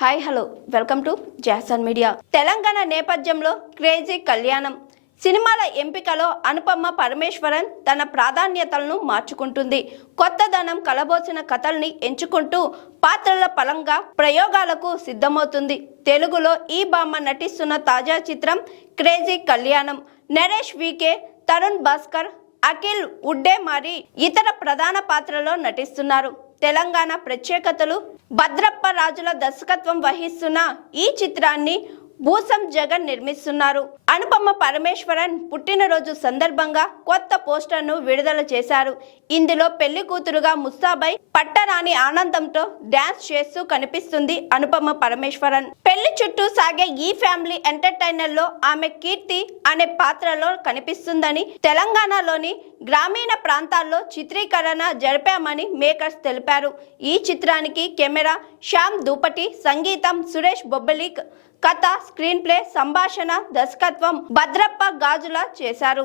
Hi hello welcome to Jason media. Telangana నేపథ్యంలో crazy కళ్యాణం సినిమాల ఎంపికలో అనుపమ పరమేశ్వరన్ తన ప్రాధాన్యతలను మార్చుకుంటుంది. కొత్తదనం కలబోసిన కథల్ని ఎంచుకుంటూ పాత్రల పరంగా ప్రయోగాలకు సిద్ధమవుతుంది. తెలుగులో ఈ బామ్మ నటిస్తున్న తాజా చిత్రం క్రేజీ కళ్యాణం. నరేష్ వికే, తరుణ్ భాస్కర్, అఖిల్ ఉడ్డే మరి ఇతర ప్రధాన పాత్రలో నటిస్తున్నారు. తెలంగాణ ప్రత్యేకతలు భద్రప్ప రాజుల దర్శకత్వం వహిస్తున్న ఈ చిత్రాన్ని భూసం జగన్ నిర్మిస్తున్నారు. అనుపమ పరమేశ్వరన్ పుట్టినరోజు సందర్భంగా కొత్త పోస్టర్ను విడుదల చేశారు. ఇందులో పెళ్లి కూతురుగా ముస్తాబై పట్టరాని ఆనందంతో డాన్స్ చేస్తూ కనిపిస్తుంది అనుపమ పరమేశ్వరన్. పెళ్లి చుట్టూ సాగే ఈ ఫ్యామిలీ ఎంటర్టైనర్ లో ఆమె కీర్తి అనే పాత్రలో కనిపిస్తుందని, తెలంగాణలోని గ్రామీణ ప్రాంతాల్లో చిత్రీకరణ జరిపామని మేకర్స్ తెలిపారు. ఈ చిత్రానికి కెమెరా శ్యామ్ దూపటి, సంగీతం సురేష్ బొబ్బలిక్, కథ, స్క్రీన్ ప్లే, సంభాషణ, దర్శకత్వం భద్రప్ప గాజుల చేశారు.